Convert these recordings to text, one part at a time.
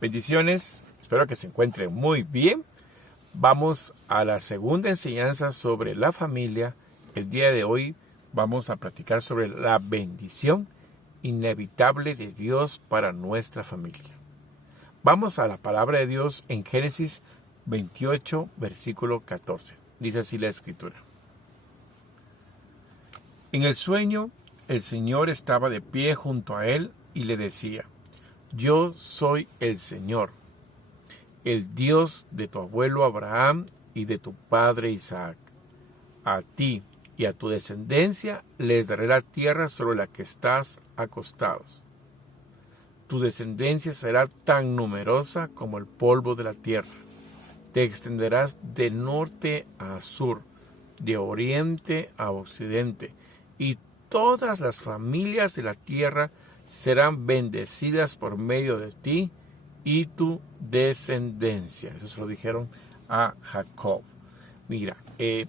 Bendiciones, espero que se encuentren muy bien. Vamos a la segunda enseñanza sobre la familia. El día de hoy vamos a platicar sobre la bendición inevitable de Dios para nuestra familia. Vamos a la palabra de Dios en Génesis 28, versículo 14. Dice así la escritura. En el sueño, el Señor estaba de pie junto a él y le decía: Yo soy el Señor, el Dios de tu abuelo Abraham y de tu padre Isaac. A ti y a tu descendencia les daré la tierra sobre la que estás acostados. Tu descendencia será tan numerosa como el polvo de la tierra. Te extenderás de norte a sur, de oriente a occidente, y todas las familias de la tierra serán bendecidas por medio de ti y tu descendencia. Eso se lo dijeron a Jacob. Mira,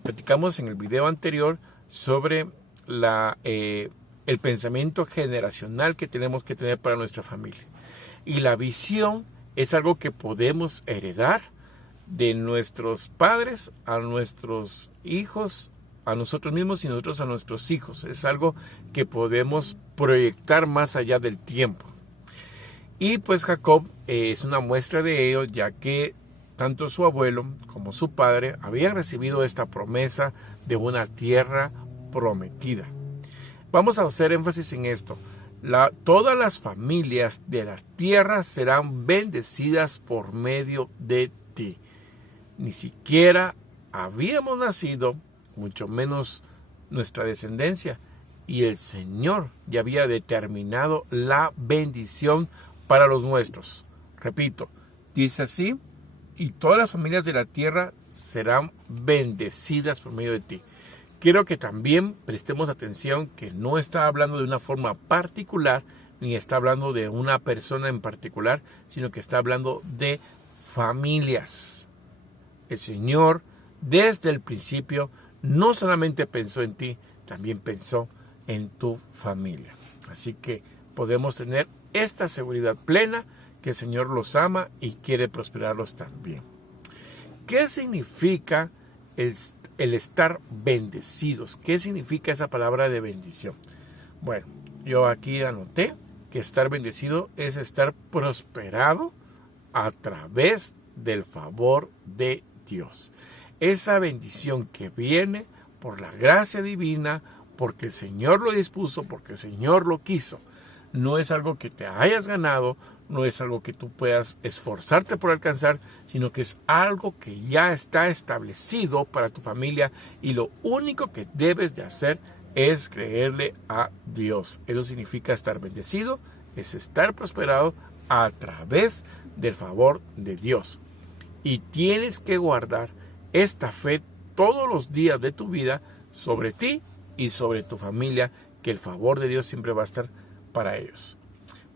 platicamos en el video anterior sobre el pensamiento generacional que tenemos que tener para nuestra familia. Y la visión es algo que podemos heredar de nuestros padres a nuestros hijos, a nosotros mismos y nosotros a nuestros hijos. Es algo que podemos proyectar más allá del tiempo. Y pues Jacob es una muestra de ello, ya que tanto su abuelo como su padre habían recibido esta promesa de una tierra prometida. Vamos a hacer énfasis en esto. Todas las familias de la tierra serán bendecidas por medio de ti. Ni siquiera habíamos nacido, mucho menos nuestra descendencia, y el Señor ya había determinado la bendición para los nuestros. Repito, dice así: y todas las familias de la tierra serán bendecidas por medio de ti. Quiero que también prestemos atención que no está hablando de una forma particular, ni está hablando de una persona en particular, sino que está hablando de familias. El Señor, desde el principio, no solamente pensó en ti, también pensó en tu familia. Así que podemos tener esta seguridad plena que el Señor los ama y quiere prosperarlos también. ¿Qué significa el estar bendecidos? ¿Qué significa esa palabra de bendición? Bueno, yo aquí anoté que estar bendecido es estar prosperado a través del favor de Dios. Esa bendición que viene por la gracia divina, porque el Señor lo dispuso, porque el Señor lo quiso. No es algo que te hayas ganado, no es algo que tú puedas esforzarte por alcanzar, sino que es algo que ya está establecido para tu familia y lo único que debes de hacer es creerle a Dios. Eso significa estar bendecido, es estar prosperado a través del favor de Dios. Y tienes que guardar esta fe todos los días de tu vida sobre ti y sobre tu familia, que el favor de Dios siempre va a estar para ellos.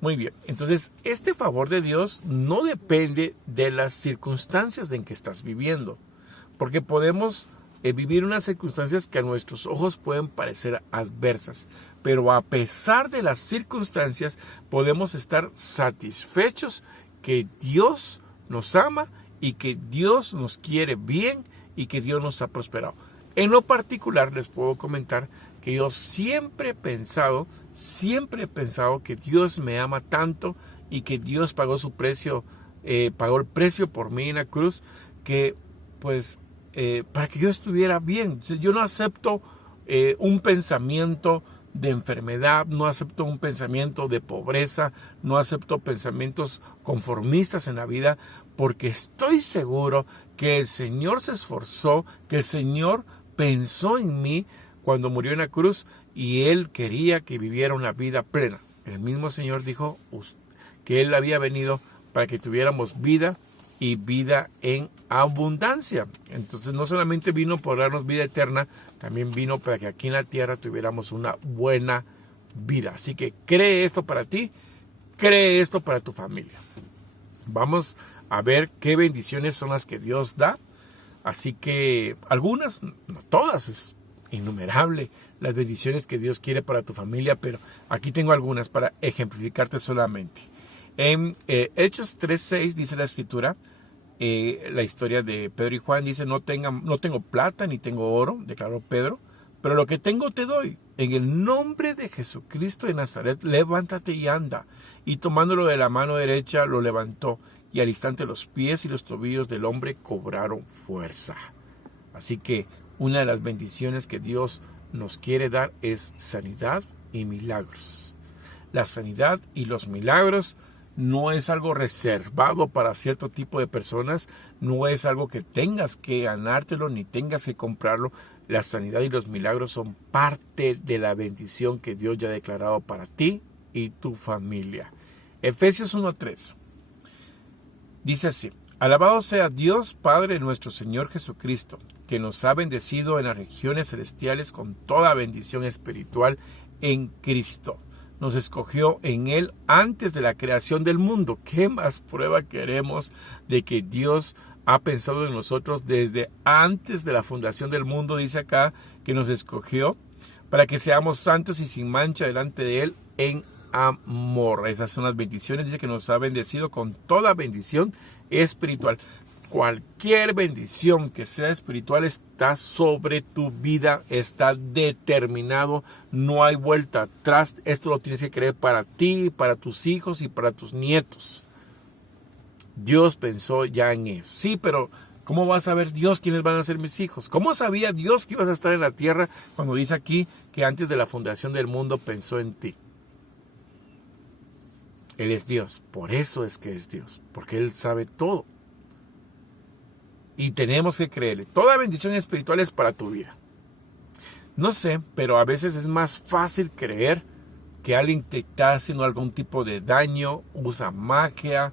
Muy bien, entonces este favor de Dios no depende de las circunstancias en que estás viviendo, porque podemos vivir unas circunstancias que a nuestros ojos pueden parecer adversas, pero a pesar de las circunstancias podemos estar satisfechos que Dios nos ama y que Dios nos quiere bien y que Dios nos ha prosperado. En lo particular les puedo comentar que yo siempre he pensado que Dios me ama tanto y que Dios pagó su precio, pagó el precio por mí en la cruz, que pues para que yo estuviera bien. Yo no acepto un pensamiento de enfermedad, no acepto un pensamiento de pobreza, no acepto pensamientos conformistas en la vida, porque estoy seguro que el Señor se esforzó, que el Señor pensó en mí cuando murió en la cruz y Él quería que viviera una vida plena. El mismo Señor dijo que Él había venido para que tuviéramos vida y vida en abundancia. Entonces no solamente vino por darnos vida eterna, también vino para que aquí en la tierra tuviéramos una buena vida. Así que cree esto para ti, cree esto para tu familia. Vamos a ver qué bendiciones son las que Dios da. Así que algunas, no todas, es innumerable las bendiciones que Dios quiere para tu familia, pero aquí tengo algunas para ejemplificarte solamente. En Hechos 3:6 dice la escritura, la historia de Pedro y Juan dice, no tengo plata ni tengo oro, declaró Pedro, pero lo que tengo te doy. En el nombre de Jesucristo de Nazaret, levántate y anda. Y tomándolo de la mano derecha, lo levantó. Y al instante los pies y los tobillos del hombre cobraron fuerza. Así que una de las bendiciones que Dios nos quiere dar es sanidad y milagros. La sanidad y los milagros no es algo reservado para cierto tipo de personas, no es algo que tengas que ganártelo ni tengas que comprarlo. La sanidad y los milagros son parte de la bendición que Dios ya ha declarado para ti y tu familia. Efesios 1:3 dice así: alabado sea Dios Padre nuestro Señor Jesucristo, que nos ha bendecido en las regiones celestiales con toda bendición espiritual en Cristo. Nos escogió en Él antes de la creación del mundo. ¿Qué más prueba queremos de que Dios ha pensado en nosotros desde antes de la fundación del mundo? Dice acá que nos escogió para que seamos santos y sin mancha delante de Él en amor. Esas son las bendiciones. Dice que nos ha bendecido con toda bendición espiritual. Cualquier bendición que sea espiritual está sobre tu vida, está determinado, no hay vuelta atrás. Esto lo tienes que creer para ti, para tus hijos y para tus nietos. Dios pensó ya en ellos. Sí, pero ¿cómo va a saber Dios quiénes van a ser mis hijos? ¿Cómo sabía Dios que ibas a estar en la tierra cuando dice aquí que antes de la fundación del mundo pensó en ti? Él es Dios, por eso es que es Dios, porque Él sabe todo. Y tenemos que creerle. Toda bendición espiritual es para tu vida. No sé, pero a veces es más fácil creer que alguien te está haciendo algún tipo de daño, usa magia,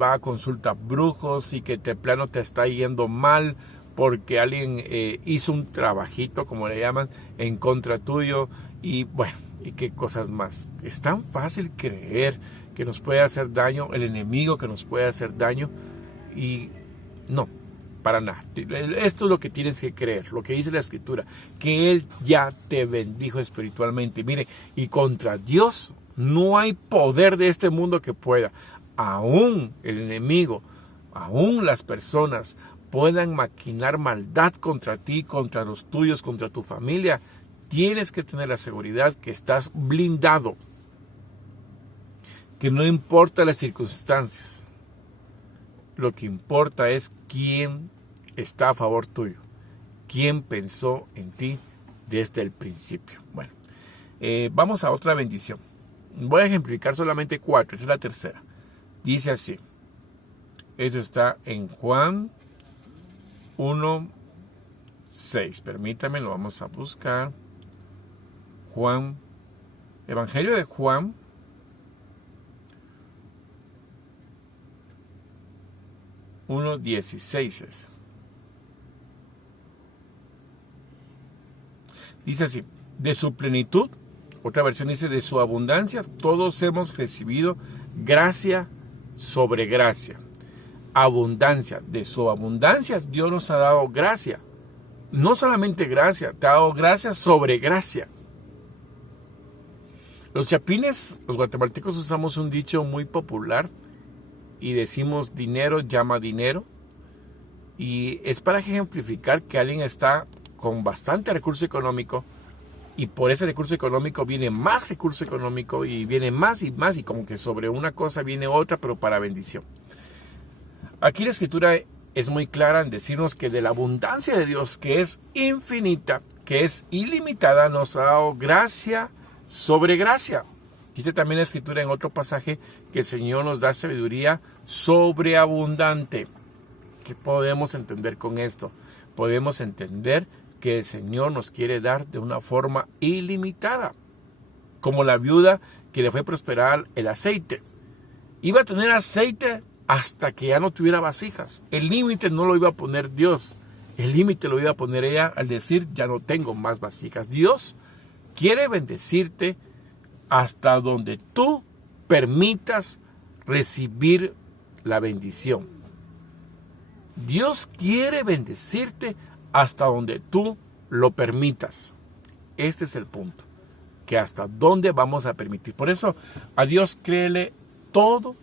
va a consultar brujos y que de plano te está yendo mal porque alguien hizo un trabajito, como le llaman, en contra tuyo. Y bueno, y qué cosas más. Es tan fácil creer que nos puede hacer daño, el enemigo que nos puede hacer daño. Y no. Para nada. Esto es lo que tienes que creer, lo que dice la Escritura, que Él ya te bendijo espiritualmente. Mire, y contra Dios no hay poder de este mundo que pueda. Aún el enemigo, aún las personas puedan maquinar maldad contra ti, contra los tuyos, contra tu familia. Tienes que tener la seguridad que estás blindado, que no importa las circunstancias. Lo que importa es quién está a favor tuyo, quién pensó en ti desde el principio. Bueno, vamos a otra bendición. Voy a ejemplificar solamente 4, esa es la tercera. Dice así, eso está en Juan 1:6. Permítame, lo vamos a buscar. Evangelio de Juan 1:16. Dice así: de su plenitud, otra versión dice de su abundancia, todos hemos recibido gracia sobre gracia. Abundancia, de su abundancia Dios nos ha dado gracia. No solamente gracia, te ha dado gracia sobre gracia. Los chapines, los guatemaltecos, usamos un dicho muy popular y decimos dinero llama dinero, y es para ejemplificar que alguien está con bastante recurso económico y por ese recurso económico viene más recurso económico y viene más y como que sobre una cosa viene otra, pero para bendición. Aquí la Escritura es muy clara en decirnos que de la abundancia de Dios, que es infinita, que es ilimitada, nos ha dado gracia sobre gracia. Dice también la Escritura en otro pasaje que el Señor nos da sabiduría sobreabundante. ¿Qué podemos entender con esto? Podemos entender que el Señor nos quiere dar de una forma ilimitada. Como la viuda que le fue prosperar el aceite. Iba a tener aceite hasta que ya no tuviera vasijas. El límite no lo iba a poner Dios. El límite lo iba a poner ella al decir, ya no tengo más vasijas. Dios quiere bendecirte hasta donde tú permitas recibir la bendición. Dios quiere bendecirte hasta donde tú lo permitas. Este es el punto, que hasta dónde vamos a permitir. Por eso a Dios créele todo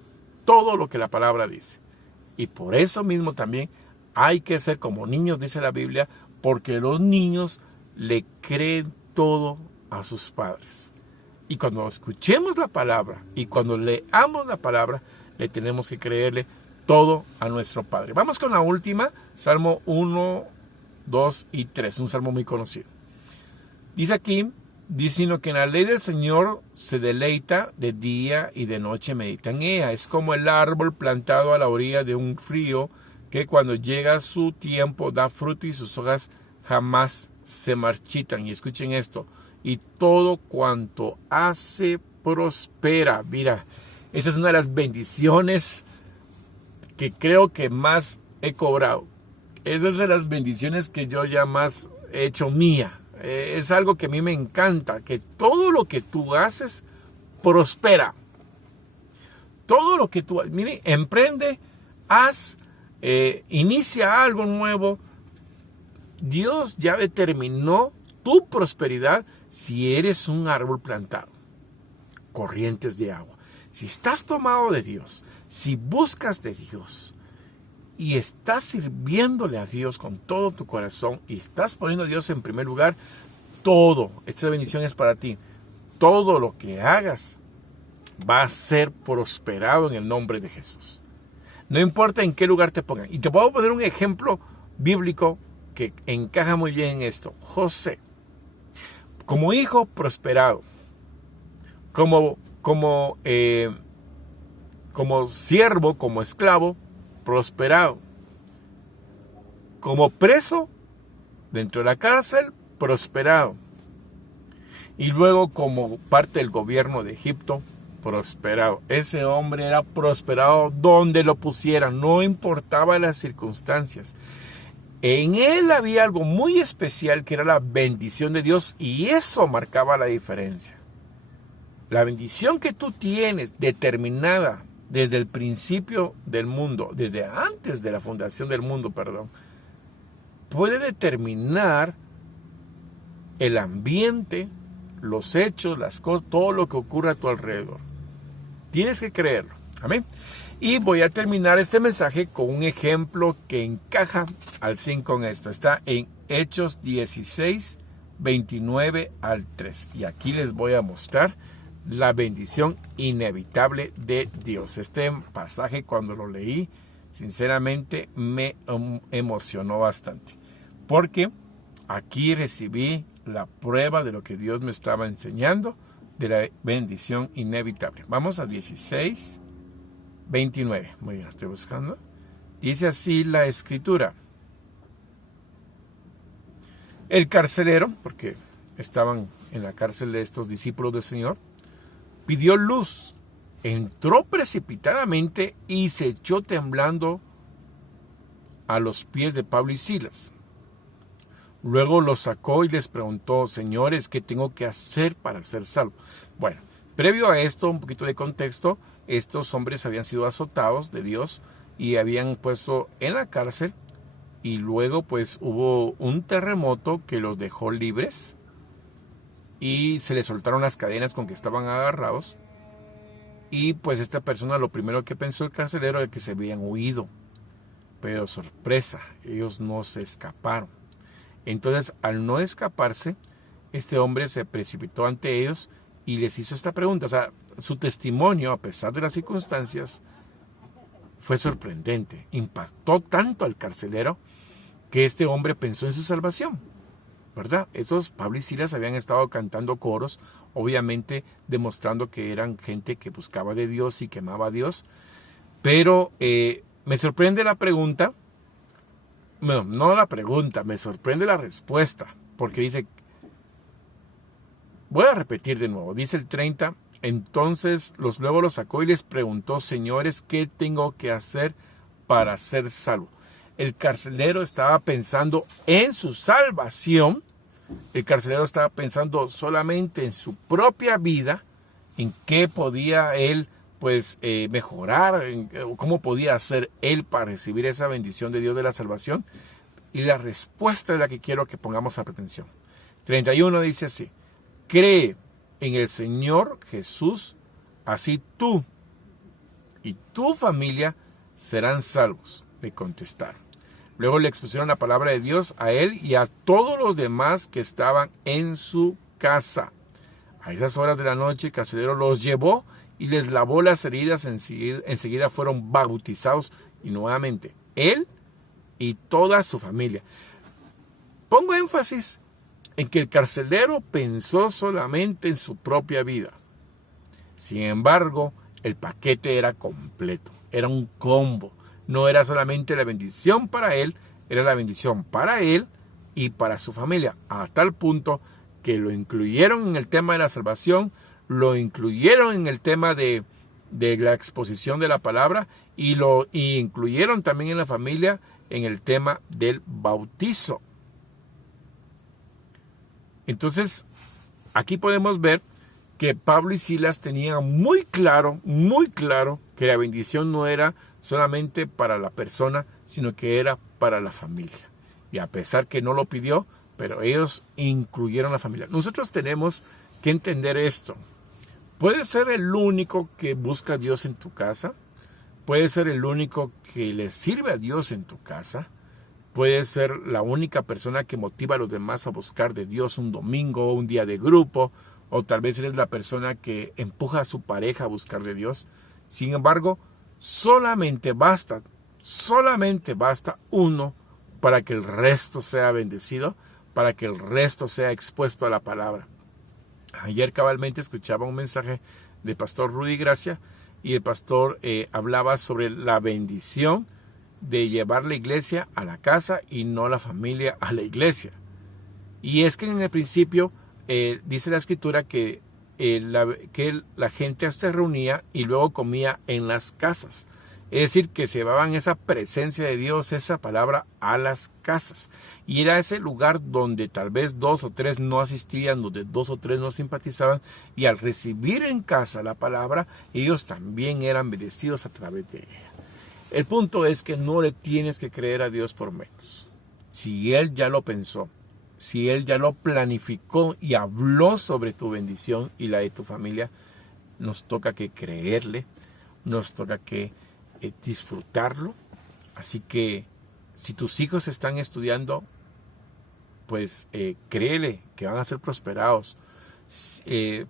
todo lo que la palabra dice. Y por eso mismo también hay que ser como niños, dice la Biblia, porque los niños le creen todo a sus padres. Y cuando escuchemos la palabra y cuando leamos la palabra, le tenemos que creerle todo a nuestro Padre. Vamos con la última, Salmo 1, 2 y 3, un salmo muy conocido. Dice aquí, diciendo que en la ley del Señor se deleita, de día y de noche medita en ella. Es como el árbol plantado a la orilla de un río, que cuando llega su tiempo da fruto y sus hojas jamás se marchitan. Y escuchen esto, y todo cuanto hace prospera. Mira, esta es una de las bendiciones que creo que más he cobrado. Esa es de las bendiciones que yo ya más he hecho mía. Es algo que a mí me encanta, que todo lo que tú haces prospera. Todo lo que tú, mire, emprende, haz, inicia algo nuevo. Dios ya determinó tu prosperidad si eres un árbol plantado. Corrientes de agua. Si estás tomado de Dios, si buscas de Dios y estás sirviéndole a Dios con todo tu corazón y estás poniendo a Dios en primer lugar, todo, esta bendición es para ti. Todo lo que hagas va a ser prosperado en el nombre de Jesús. No importa en qué lugar te pongan. Y te puedo poner un ejemplo bíblico que encaja muy bien en esto. José, como hijo prosperado, como siervo, como esclavo, prosperado. Como preso, dentro de la cárcel, prosperado. Y luego como parte del gobierno de Egipto, prosperado. Ese hombre era prosperado donde lo pusieran, no importaba las circunstancias. En él había algo muy especial que era la bendición de Dios y eso marcaba la diferencia. La bendición que tú tienes determinada desde el principio del mundo, desde antes de la fundación del mundo, puede determinar el ambiente, los hechos, las cosas, todo lo que ocurre a tu alrededor. Tienes que creerlo. Amén. Y voy a terminar este mensaje con un ejemplo que encaja al 100 con esto. Está en Hechos 16, 29 al 3. Y aquí les voy a mostrar la bendición inevitable de Dios. Este pasaje, cuando lo leí, sinceramente me emocionó bastante. Porque aquí recibí la prueba de lo que Dios me estaba enseñando, de la bendición inevitable. Vamos a 16, 29. Muy bien, estoy buscando. Dice así la escritura. El carcelero, porque estaban en la cárcel de estos discípulos del Señor, pidió luz, entró precipitadamente y se echó temblando a los pies de Pablo y Silas. Luego los sacó y les preguntó: señores, ¿qué tengo que hacer para ser salvo? Bueno, previo a esto, un poquito de contexto, estos hombres habían sido azotados de Dios y habían puesto en la cárcel, y luego pues hubo un terremoto que los dejó libres y se les soltaron las cadenas con que estaban agarrados, y pues esta persona, lo primero que pensó el carcelero era que se habían huido, pero sorpresa, ellos no se escaparon. Entonces, al no escaparse, este hombre se precipitó ante ellos y les hizo esta pregunta. O sea, su testimonio, a pesar de las circunstancias, fue sorprendente. Impactó tanto al carcelero que este hombre pensó en su salvación, ¿verdad? Estos Pablo y Silas habían estado cantando coros, obviamente demostrando que eran gente que buscaba de Dios y que amaba a Dios. Pero me sorprende la pregunta. Bueno, no la pregunta, me sorprende la respuesta, porque dice, voy a repetir de nuevo, dice el 30, entonces luego los sacó y les preguntó: señores, ¿qué tengo que hacer para ser salvo? El carcelero estaba pensando en su salvación, el carcelero estaba pensando solamente en su propia vida, en qué podía él mejorar, cómo podía hacer él para recibir esa bendición de Dios de la salvación. Y la respuesta es la que quiero que pongamos atención. 31 dice así: cree en el Señor Jesús, así tú y tu familia serán salvos, le contestaron. Luego le expusieron la palabra de Dios a él y a todos los demás que estaban en su casa. A esas horas de la noche el carcelero los llevó y les lavó las heridas. Enseguida fueron bautizados y nuevamente él y toda su familia. Pongo énfasis en que el carcelero pensó solamente en su propia vida. Sin embargo, el paquete era completo, era un combo. No era solamente la bendición para él, era la bendición para él y para su familia, a tal punto que lo incluyeron en el tema de la salvación, lo incluyeron en el tema de la exposición de la palabra y lo incluyeron también en la familia en el tema del bautizo. Entonces, aquí podemos ver que Pablo y Silas tenían muy claro que la bendición no era solamente para la persona, sino que era para la familia. Y a pesar que no lo pidió, pero ellos incluyeron a la familia. Nosotros tenemos que entender esto. Puedes ser el único que busca a Dios en tu casa. Puedes ser el único que le sirve a Dios en tu casa. Puedes ser la única persona que motiva a los demás a buscar de Dios un domingo, un día de grupo, o tal vez eres la persona que empuja a su pareja a buscar de Dios. Sin embargo, solamente basta uno para que el resto sea bendecido, para que el resto sea expuesto a la palabra. Ayer cabalmente escuchaba un mensaje del pastor Rudy Gracia y el pastor hablaba sobre la bendición de llevar la iglesia a la casa y no la familia a la iglesia. Y es que en el principio dice la escritura que la gente se reunía y luego comía en las casas. Es decir, que se llevaban esa presencia de Dios, esa palabra, a las casas. Y era ese lugar donde tal vez 2 o 3 no asistían, donde 2 o 3 no simpatizaban. Y al recibir en casa la palabra, ellos también eran bendecidos a través de ella. El punto es que no le tienes que creer a Dios por menos. Si Él ya lo pensó, si Él ya lo planificó y habló sobre tu bendición y la de tu familia, nos toca que creerle, nos toca que disfrutarlo. Así que si tus hijos están estudiando, pues créele que van a ser prosperados.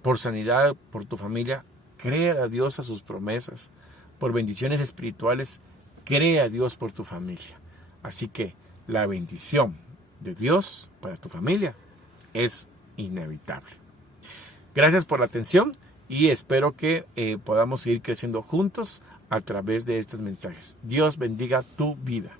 Por sanidad, por tu familia, cree a Dios a sus promesas. Por bendiciones espirituales, cree a Dios por tu familia. Así que la bendición de Dios para tu familia es inevitable. Gracias por la atención y espero que podamos seguir creciendo juntos a través de estos mensajes. Dios bendiga tu vida.